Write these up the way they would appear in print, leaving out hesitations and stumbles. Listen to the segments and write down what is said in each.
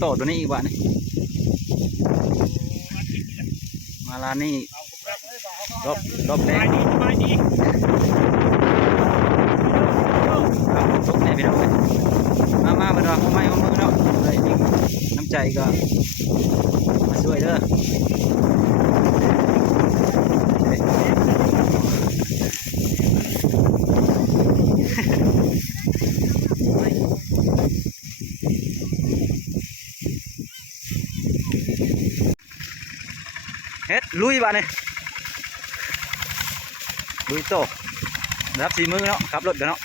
โตตัวนี้อีกวะนี่มาลานนี่รอบแรกทุกเนี่ยพี่น้องเลยมาเป็นว่าไม่เอามือเนาะเลยจริงน้ำใจก็มาช่วยเด้อเฮ็ดลุยบ้านนี่ลุยโตรับสีมือเนาะขับรถกันเนาะ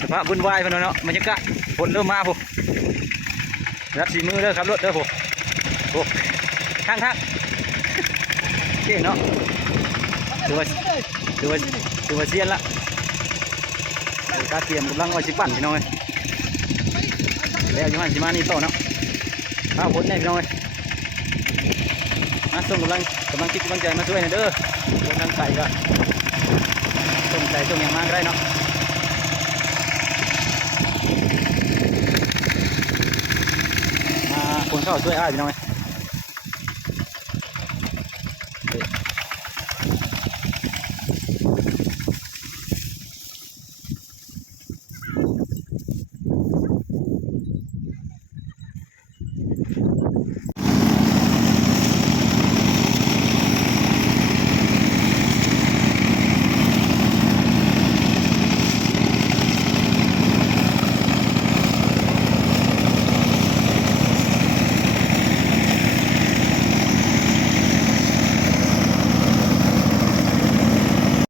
สภาพวุ่นวายพอเนาะบรรยากาศฝนเริ่มมาปุ๊บรับสีมือเด้อขับรถเด้อปุ๊บข้างเก่งเนาะถือว่าเซียนละการเตรียมกำลังไว้สิปั่นพี่น้องเลยแล้วยังหันสิมานี่ต่อเนาะข้าวฝนเนี่ยพี่น้องเลยมาส่งกำลังคิดกำลังใจมาช่วยหน่อยเด้อเดินทางไกลก็ส่งใจส่งอย่างมากได้เนาะมาคนเข้าช่วยอ้ายพี่น้องเลย